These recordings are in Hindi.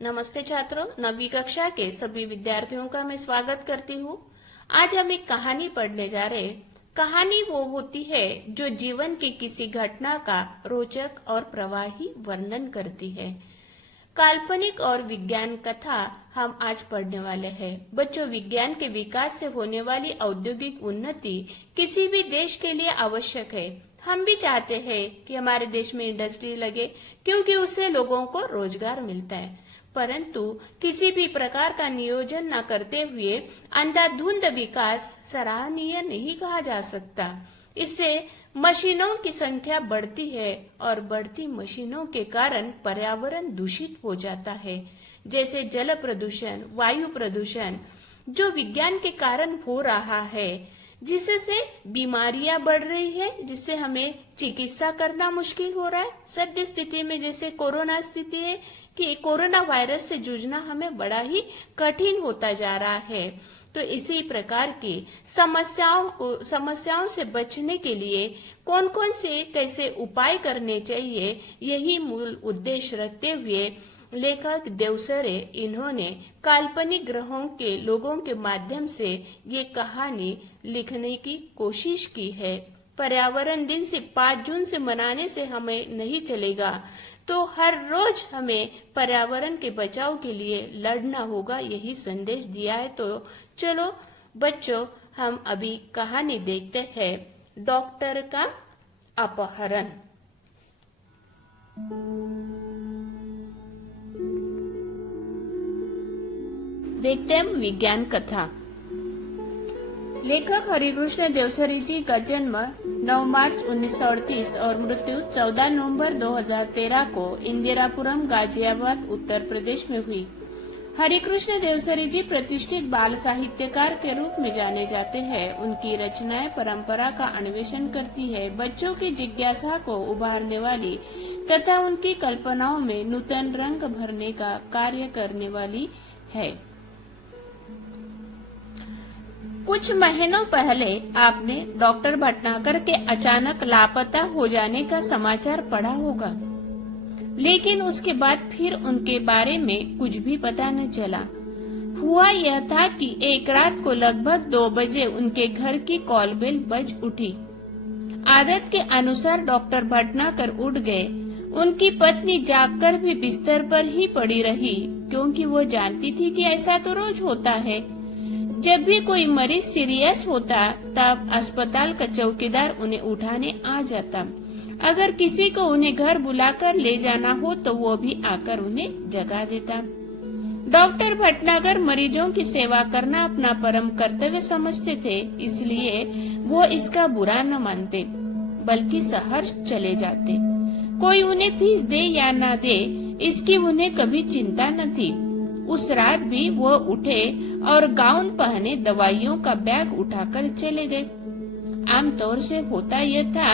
नमस्ते छात्रों, 9वीं कक्षा के सभी विद्यार्थियों का मैं स्वागत करती हूँ। आज हम एक कहानी पढ़ने जा रहे हैं। कहानी वो होती है जो जीवन की किसी घटना का रोचक और प्रवाही वर्णन करती है। काल्पनिक और विज्ञान कथा हम आज पढ़ने वाले हैं। बच्चों, विज्ञान के विकास से होने वाली औद्योगिक उन्नति किसी भी देश के लिए आवश्यक है। हम भी चाहते हैं कि हमारे देश में इंडस्ट्री लगे, क्योंकि उससे लोगों को रोजगार मिलता है। परंतु किसी भी प्रकार का नियोजन न करते हुए अंधाधुंध विकास सराहनीय नहीं कहा जा सकता। इससे मशीनों की संख्या बढ़ती है और बढ़ती मशीनों के कारण पर्यावरण दूषित हो जाता है, जैसे जल प्रदूषण, वायु प्रदूषण, जो विज्ञान के कारण हो रहा है, जिससे बीमारियां बढ़ रही है, जिससे हमें चिकित्सा करना मुश्किल हो रहा है। सद्य स्थिति में जैसे कोरोना स्थिति है कि कोरोना वायरस से जूझना हमें बड़ा ही कठिन होता जा रहा है। तो इसी प्रकार की समस्याओं से बचने के लिए कौन कौन से कैसे उपाय करने चाहिए, यही मूल उद्देश्य रखते हुए लेखक देवसरे इन्होंने काल्पनिक ग्रहों के लोगों के माध्यम से ये कहानी लिखने की कोशिश की है। पर्यावरण दिन से 5 जून से मनाने से हमें नहीं चलेगा, तो हर रोज हमें पर्यावरण के बचाव के लिए लड़ना होगा, यही संदेश दिया है। तो चलो बच्चों, हम अभी कहानी देखते हैं, डॉक्टर का अपहरण। देखते हैं विज्ञान कथा। लेखक हरिकृष्ण देवसरी जी का जन्म 9 मार्च 1938 और मृत्यु 14 नवंबर 2013 को इंदिरापुरम, गाजियाबाद, उत्तर प्रदेश में हुई। हरिकृष्ण देवसरी जी प्रतिष्ठित बाल साहित्यकार के रूप में जाने जाते हैं। उनकी रचनाएं परंपरा का अन्वेषण करती है, बच्चों की जिज्ञासा को उभारने वाली तथा उनकी कल्पनाओं में नूतन रंग भरने का कार्य करने वाली है। कुछ महीनों पहले आपने डॉक्टर भटनागर के अचानक लापता हो जाने का समाचार पढ़ा होगा, लेकिन उसके बाद फिर उनके बारे में कुछ भी पता न चला। हुआ यह था कि एक रात को लगभग 2 बजे उनके घर की कॉल बेल बज उठी। आदत के अनुसार डॉक्टर भटनागर उठ गए। उनकी पत्नी जागकर भी बिस्तर पर ही पड़ी रही, क्योंकि वो जानती थी कि ऐसा तो रोज होता है। जब भी कोई मरीज सीरियस होता, तब अस्पताल का चौकीदार उन्हें उठाने आ जाता। अगर किसी को उन्हें घर बुलाकर ले जाना हो तो वो भी आकर उन्हें जगा देता। डॉक्टर भटनागर मरीजों की सेवा करना अपना परम कर्तव्य समझते थे, इसलिए वो इसका बुरा न मानते, बल्कि सहर्ष चले जाते। कोई उन्हें फीस दे या ना दे, इसकी उन्हें कभी चिंता न थी। उस रात भी वो उठे और गाउन पहने दवाइयों का बैग उठाकर चले गए। आमतौर से होता यह था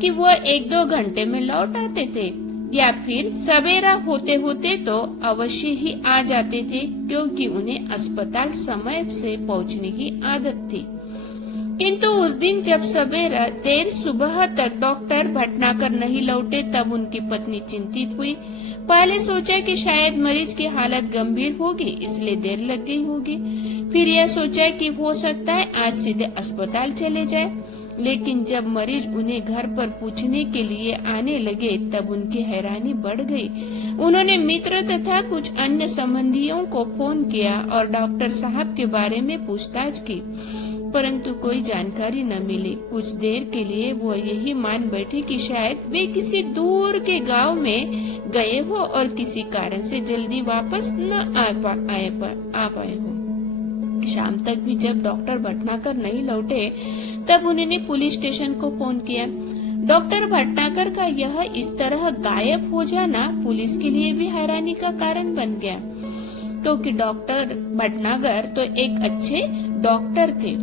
कि वो 1-2 घंटे में लौट आते थे, या फिर सवेरा होते होते तो अवश्य ही आ जाते थे, क्योंकि उन्हें अस्पताल समय से पहुंचने की आदत थी। किंतु उस दिन जब सवेरा देर सुबह तक डॉक्टर भटनागर नहीं लौटे, तब उनकी पत्नी चिंतित हुई। पहले सोचा कि शायद मरीज की हालत गंभीर होगी, इसलिए देर लग गई होगी। फिर यह सोचा कि हो सकता है आज सीधे अस्पताल चले जाए। लेकिन जब मरीज उन्हें घर पर पूछने के लिए आने लगे, तब उनकी हैरानी बढ़ गई। उन्होंने मित्र तथा कुछ अन्य संबंधियों को फोन किया और डॉक्टर साहब के बारे में पूछताछ की, परंतु कोई जानकारी न मिली। कुछ देर के लिए वो यही मान बैठे कि शायद वे किसी दूर के गांव में गए हो और किसी कारण से जल्दी वापस न आ पाए हो। शाम तक भी जब डॉक्टर भटनागर नहीं लौटे, तब उन्होंने पुलिस स्टेशन को फोन किया। डॉक्टर भटनागर का यह इस तरह गायब हो जाना पुलिस के लिए भी हैरानी का कारण बन गया, क्योंकि डॉक्टर भटनागर तो एक अच्छे डॉक्टर थे।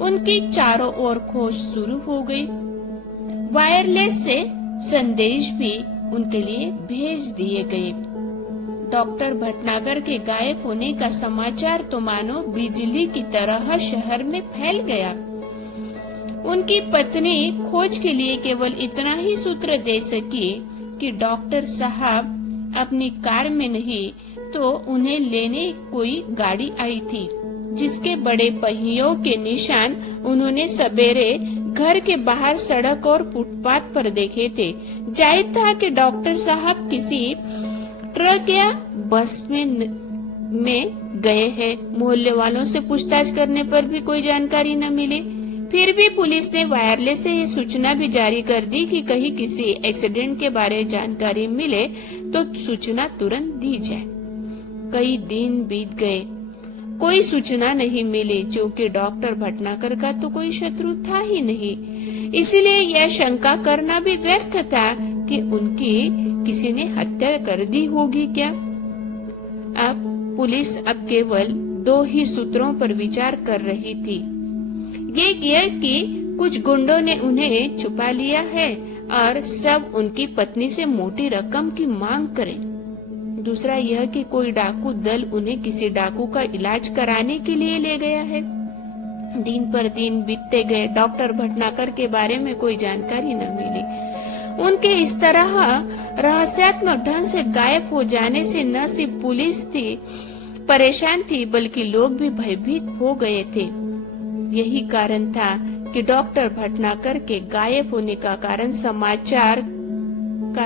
उनकी चारों ओर खोज शुरू हो गई। वायरलेस से संदेश भी उनके लिए भेज दिए गए। डॉक्टर भटनागर के गायब होने का समाचार तो मानो बिजली की तरह शहर में फैल गया। उनकी पत्नी खोज के लिए केवल इतना ही सूत्र दे सकी कि डॉक्टर साहब अपनी कार में नहीं तो उन्हें लेने कोई गाड़ी आई थी, जिसके बड़े पहियों के निशान उन्होंने सवेरे घर के बाहर सड़क और फुटपाथ पर देखे थे। जाहिर था कि डॉक्टर साहब किसी ट्रक या बस में गए हैं। मोहल्ले वालों से पूछताछ करने पर भी कोई जानकारी न मिली। फिर भी पुलिस ने वायरलेस से ये सूचना भी जारी कर दी कि कहीं किसी एक्सीडेंट के बारे में जानकारी मिले तो सूचना तुरंत दी जाए। कई दिन बीत गए, कोई सूचना नहीं मिली, जो कि डॉक्टर भटनागर का तो कोई शत्रु था ही नहीं। इसीलिए यह शंका करना भी व्यर्थ था कि उनकी किसी ने हत्या कर दी होगी क्या। अब पुलिस अब केवल दो ही सूत्रों पर विचार कर रही थी। ये कि कुछ गुंडों ने उन्हें छुपा लिया है और सब उनकी पत्नी से मोटी रकम की मांग करें। दूसरा यह कि कोई डाकू दल उन्हें किसी डाकू का इलाज कराने के लिए ले गया है। दिन पर दिन बीतते गए, डॉक्टर भटनागर के बारे में कोई जानकारी न मिली। उनके इस तरह रहस्यात्मक ढंग से गायब हो जाने से न सिर्फ पुलिस थी परेशान थी, बल्कि लोग भी भयभीत हो गए थे। यही कारण था कि डॉक्टर भटनागर के गायब होने का कारण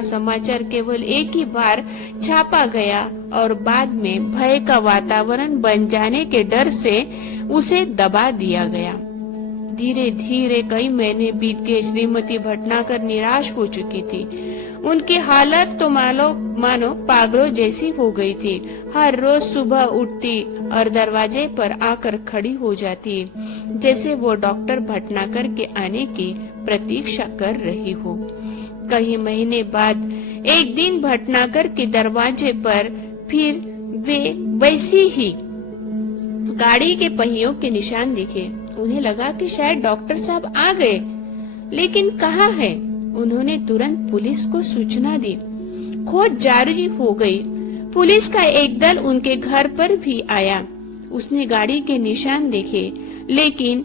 समाचार केवल एक ही बार छापा गया और बाद में भय का वातावरण बन जाने के डर से उसे दबा दिया गया। धीरे धीरे कई महीने बीत गए। श्रीमती भटनागर निराश हो चुकी थी। उनकी हालत तो मानो पागलों जैसी हो गई थी। हर रोज सुबह उठती और दरवाजे पर आकर खड़ी हो जाती, जैसे वो डॉक्टर भटनागर के आने की प्रतीक्षा कर रही हो। कई महीने बाद एक दिन भटनागर के दरवाजे पर फिर वे वैसी ही गाड़ी के पहियों के निशान दिखे। उन्हें लगा कि शायद डॉक्टर साहब आ गए, लेकिन कहाँ है। उन्होंने तुरंत पुलिस को सूचना दी। खोज जारी हो गई। पुलिस का एक दल उनके घर पर भी आया। उसने गाड़ी के निशान देखे, लेकिन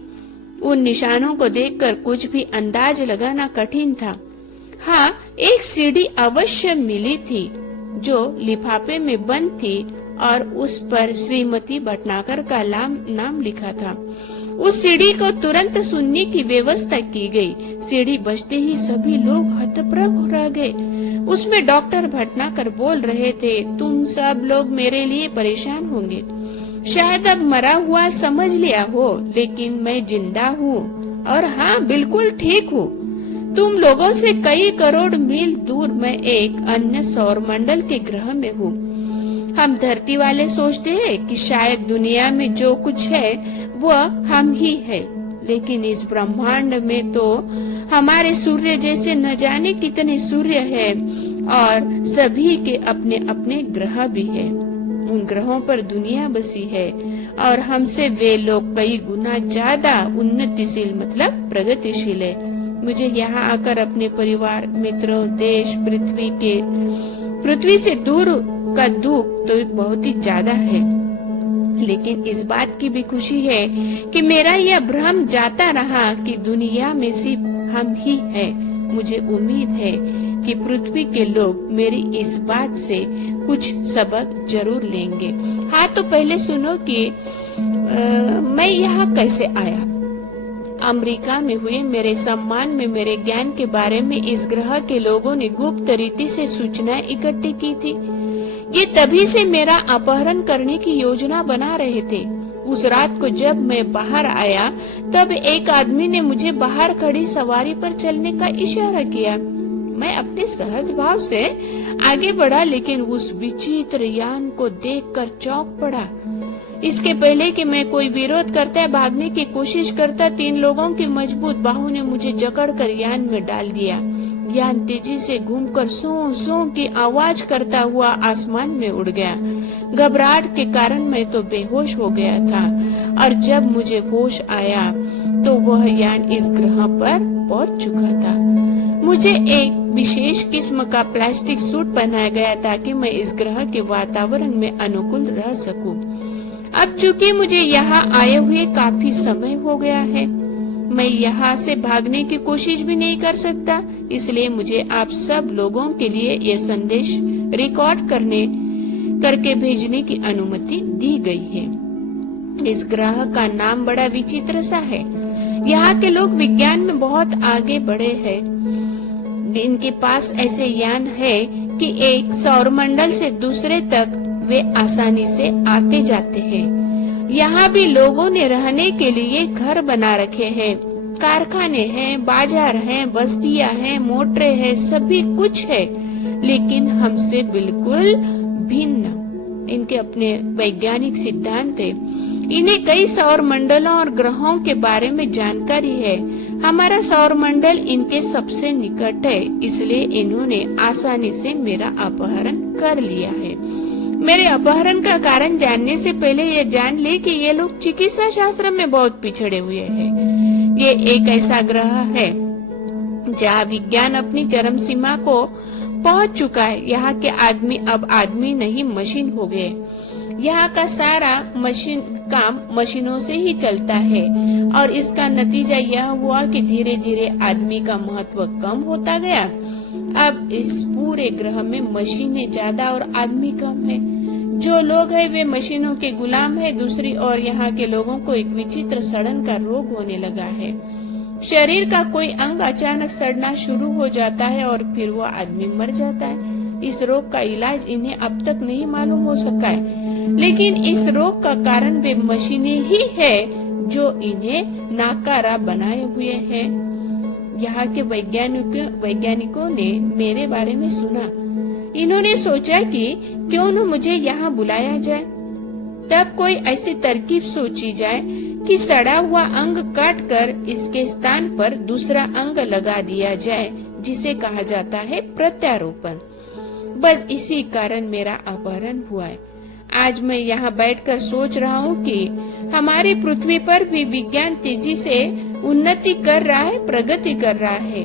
उन निशानों को देखकर कुछ भी अंदाज लगाना कठिन था। हाँ, एक सीढ़ी अवश्य मिली थी जो लिफाफे में बंद थी और उस पर श्रीमती भटनागर का नाम लिखा था। उस सीढ़ी को तुरंत सुनने की व्यवस्था की गई। सीढ़ी बजते ही सभी लोग हतप्रभ रह गए। उसमें डॉक्टर भटनागर बोल रहे थे, तुम सब लोग मेरे लिए परेशान होंगे। शायद अब मरा हुआ समझ लिया हो, लेकिन मैं जिंदा हूँ और हाँ, बिल्कुल ठीक हूँ। तुम लोगों से कई करोड़ मील दूर मैं एक अन्य सौर मंडल के ग्रह में हूँ। हम धरती वाले सोचते हैं कि शायद दुनिया में जो कुछ है वह हम ही है, लेकिन इस ब्रह्मांड में तो हमारे सूर्य जैसे न जाने कितने सूर्य हैं और सभी के अपने अपने ग्रह भी हैं। उन ग्रहों पर दुनिया बसी है और हमसे वे लोग कई गुना ज्यादा उन्नतिशील मतलब प्रगतिशील है। मुझे यहाँ आकर अपने परिवार, मित्रों, देश, पृथ्वी से दूर का दुख तो बहुत ही ज्यादा है, लेकिन इस बात की भी खुशी है कि मेरा यह भ्रम जाता रहा कि दुनिया में सिर्फ हम ही है। मुझे उम्मीद है कि पृथ्वी के लोग मेरी इस बात से कुछ सबक जरूर लेंगे। हाँ, तो पहले सुनो कि मैं यहाँ कैसे आया। अमेरिका में हुए मेरे सम्मान में मेरे ज्ञान के बारे में इस ग्रह के लोगों ने गुप्त रीति से सूचनाएं इकट्ठी की थी। ये तभी से मेरा अपहरण करने की योजना बना रहे थे। उस रात को जब मैं बाहर आया, तब एक आदमी ने मुझे बाहर खड़ी सवारी पर चलने का इशारा किया। मैं अपने सहज भाव से आगे बढ़ा, लेकिन उस विचित्र यान को देखकर चौंक पड़ा। इसके पहले कि मैं कोई विरोध करता भागने की कोशिश करता, 3 लोगों की मजबूत बाहों ने मुझे जकड़कर यान में डाल दिया। यान तेजी से घूमकर सो सो की आवाज करता हुआ आसमान में उड़ गया। घबराहट के कारण मैं तो बेहोश हो गया था और जब मुझे होश आया तो वह यान इस ग्रह पर पहुंच चुका था। मुझे एक विशेष किस्म का प्लास्टिक सूट पहनाया गया ताकि मैं इस ग्रह के वातावरण में अनुकूल रह सकूं। अब चूंकि मुझे यहाँ आए हुए काफी समय हो गया है, मैं यहाँ से भागने की कोशिश भी नहीं कर सकता। इसलिए मुझे आप सब लोगों के लिए ये संदेश रिकॉर्ड करके भेजने की अनुमति दी गई है। इस ग्रह का नाम बड़ा विचित्र सा है। यहाँ के लोग विज्ञान में बहुत आगे बढ़े हैं। इनके पास ऐसे यान है कि एक सौरमंडल से दूसरे तक वे आसानी से आते जाते हैं। यहाँ भी लोगों ने रहने के लिए घर बना रखे हैं, कारखाने हैं, बाजार हैं, बस्तियां हैं, मोटरें हैं, सभी कुछ है, लेकिन हमसे बिल्कुल भिन्न इनके अपने वैज्ञानिक सिद्धांत है। इन्हें कई सौर मंडलों और ग्रहों के बारे में जानकारी है। हमारा सौर मंडल इनके सबसे निकट है, इसलिए इन्होंने आसानी से मेरा अपहरण कर लिया है। मेरे अपहरण का कारण जानने से पहले ये जान ले कि ये लोग चिकित्सा शास्त्र में बहुत पिछड़े हुए हैं। ये एक ऐसा ग्रह है जहाँ विज्ञान अपनी चरम सीमा को पहुंच चुका है। यहाँ के आदमी अब आदमी नहीं मशीन हो गए। यहाँ का सारा काम मशीनों से ही चलता है और इसका नतीजा यह हुआ कि धीरे धीरे आदमी का महत्व कम होता गया। अब इस पूरे ग्रह में मशीनें ज्यादा और आदमी कम है। जो लोग हैं वे मशीनों के गुलाम है। दूसरी ओर यहाँ के लोगों को एक विचित्र सड़न का रोग होने लगा है। शरीर का कोई अंग अचानक सड़ना शुरू हो जाता है और फिर वो आदमी मर जाता है। इस रोग का इलाज इन्हें अब तक नहीं मालूम हो सका है, लेकिन इस रोग का कारण वे मशीनें ही है जो इन्हें नाकारा बनाए हुए हैं। यहाँ के वैज्ञानिकों ने मेरे बारे में सुना। इन्होंने सोचा कि क्यों न मुझे यहाँ बुलाया जाए। तब कोई ऐसी तरकीब सोची जाए कि सड़ा हुआ अंग काट कर इसके स्थान पर दूसरा अंग लगा दिया जाए, जिसे कहा जाता है प्रत्यारोपण। बस इसी कारण मेरा अपहरण हुआ है। आज मैं यहाँ बैठकर सोच रहा हूँ कि हमारी पृथ्वी पर भी विज्ञान तेजी से उन्नति कर रहा है, प्रगति कर रहा है।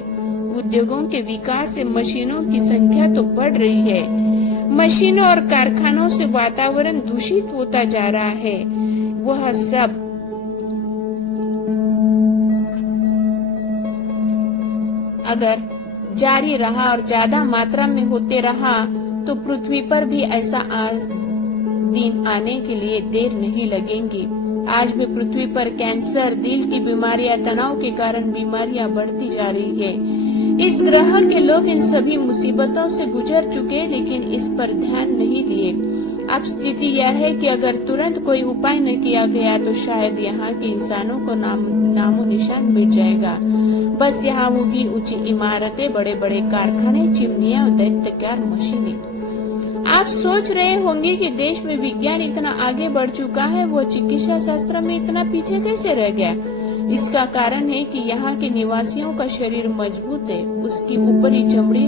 उद्योगों के विकास से मशीनों की संख्या तो बढ़ रही है। मशीनों और कारखानों से वातावरण दूषित होता जा रहा है। वह सब अगर जारी रहा और ज्यादा मात्रा में होते रहा तो पृथ्वी पर भी ऐसा दिन आने के लिए देर नहीं लगेंगी। आज भी पृथ्वी पर कैंसर, दिल की बीमारियां, तनाव के कारण बीमारियां बढ़ती जा रही है। इस ग्रह के लोग इन सभी मुसीबतों से गुजर चुके, लेकिन इस पर ध्यान नहीं दिए। अब स्थिति यह है कि अगर तुरंत कोई उपाय न किया गया तो शायद यहाँ के इंसानों को नामो निशान मिट जाएगा। बस यहाँ होगी ऊंची इमारतें, बड़े बड़े कारखाने, चिमनियां और दैत्यकार मशीनें। आप सोच रहे होंगे कि देश में विज्ञान इतना आगे बढ़ चुका है, वो चिकित्सा शास्त्र में इतना पीछे कैसे रह गया। इसका कारण है कि यहाँ के निवासियों का शरीर मजबूत है। उसकी ऊपरी चमड़ी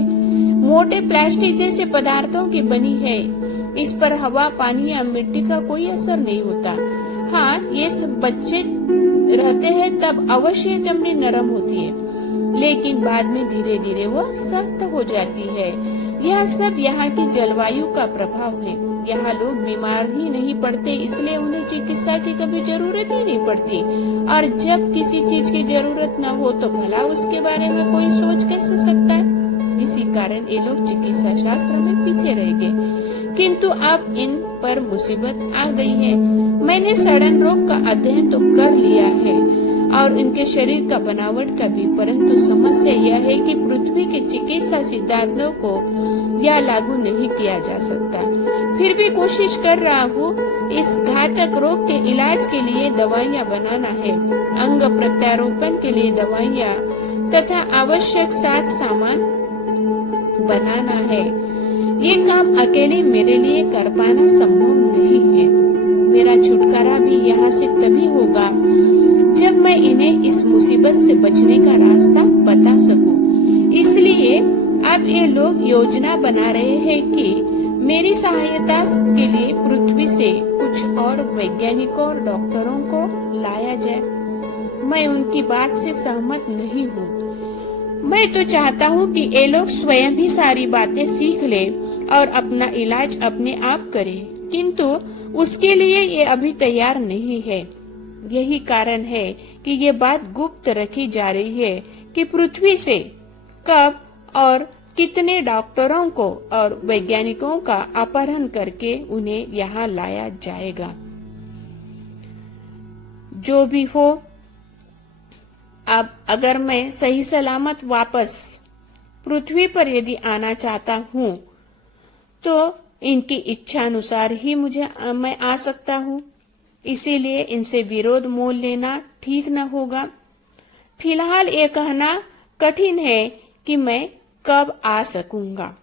मोटे प्लास्टिक जैसे पदार्थों की बनी है। इस पर हवा, पानी या मिट्टी का कोई असर नहीं होता। हाँ, ये सब बच्चे रहते हैं तब अवश्य चमड़ी नरम होती है, लेकिन बाद में धीरे धीरे वो सख्त हो जाती है। यह सब यहाँ की जलवायु का प्रभाव है। यहाँ लोग बीमार ही नहीं पड़ते, इसलिए उन्हें चिकित्सा की कभी जरूरत ही नहीं पड़ती। और जब किसी चीज की जरूरत न हो तो भला उसके बारे में कोई सोच कैसे सकता है। इसी कारण ये लोग चिकित्सा शास्त्र में पीछे रह गए। किंतु अब इन पर मुसीबत आ गई है। मैंने सड़न रोग का अध्ययन तो कर लिया है और इनके शरीर का बनावट का भी, परंतु समस्या यह है कि पृथ्वी के चिकित्सा सिद्धांतों को यह लागू नहीं किया जा सकता। फिर भी कोशिश कर रहा हूँ। इस घातक रोग के इलाज के लिए दवाइयाँ बनाना है, अंग प्रत्यारोपण के लिए दवाइयाँ तथा आवश्यक साज सामान बनाना है। ये काम अकेले मेरे लिए कर पाना संभव नहीं है। मेरा छुटकारा भी यहाँ से तभी होगा जब मैं इन्हें इस मुसीबत से बचने का रास्ता बता सकूं। इसलिए अब ये लोग योजना बना रहे हैं कि मेरी सहायता के लिए पृथ्वी से कुछ और वैज्ञानिकों और डॉक्टरों को लाया जाए। मैं उनकी बात से सहमत नहीं हूँ। मैं तो चाहता हूँ कि ये लोग स्वयं ही सारी बातें सीख ले और अपना इलाज अपने आप करे, किंतु उसके लिए ये अभी तैयार नहीं है। यही कारण है कि ये बात गुप्त रखी जा रही है कि पृथ्वी से कब और कितने डॉक्टरों को और वैज्ञानिकों का अपहरण करके उन्हें यहाँ लाया जाएगा। जो भी हो, अब अगर मैं सही सलामत वापस पृथ्वी पर यदि आना चाहता हूँ तो इनकी इच्छा अनुसार ही मैं आ सकता हूँ। इसीलिए इनसे विरोध मोल लेना ठीक न होगा। फिलहाल ये कहना कठिन है कि मैं कब आ सकूंगा।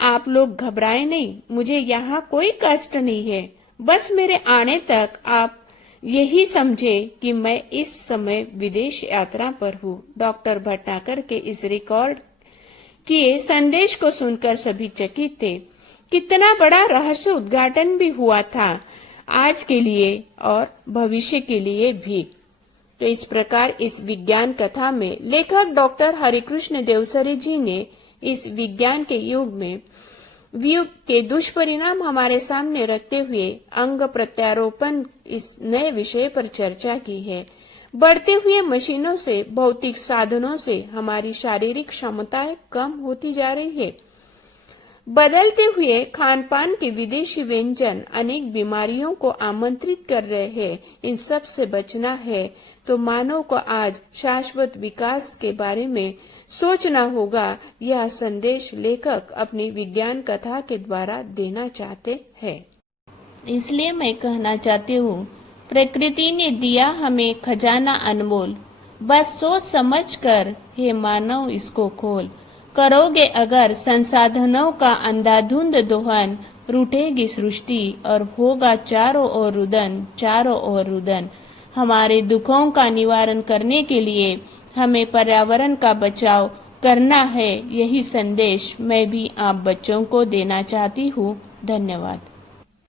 आप लोग घबराएं नहीं, मुझे यहाँ कोई कष्ट नहीं है। बस मेरे आने तक आप यही समझे कि मैं इस समय विदेश यात्रा पर हूँ। डॉक्टर भटनागर के इस रिकॉर्ड किए संदेश को सुनकर सभी चकित थे। कितना बड़ा रहस्य उद्घाटन भी हुआ था, आज के लिए और भविष्य के लिए भी। तो इस प्रकार इस विज्ञान कथा में लेखक डॉक्टर हरिकृष्ण देवसरे जी ने इस विज्ञान के युग के दुष्परिणाम हमारे सामने रखते हुए अंग प्रत्यारोपण इस नए विषय पर चर्चा की है। बढ़ते हुए मशीनों से, भौतिक साधनों से हमारी शारीरिक क्षमताएं कम होती जा रही है। बदलते हुए खान पान के विदेशी व्यंजन अनेक बीमारियों को आमंत्रित कर रहे हैं। इन सब से बचना है तो मानव को आज शाश्वत विकास के बारे में सोचना होगा। यह संदेश लेखक अपनी विज्ञान कथा के द्वारा देना चाहते हैं। इसलिए मैं कहना चाहती हूँ, प्रकृति ने दिया हमें खजाना अनमोल, बस सोच समझ कर हे मानव इसको खोल। करोगे अगर संसाधनों का अंधाधुंध दोहन, रूठेगी सृष्टि और होगा चारों ओर रुदन, चारों ओर रुदन। हमारे दुखों का निवारण करने के लिए हमें पर्यावरण का बचाव करना है। यही संदेश मैं भी आप बच्चों को देना चाहती हूँ। धन्यवाद।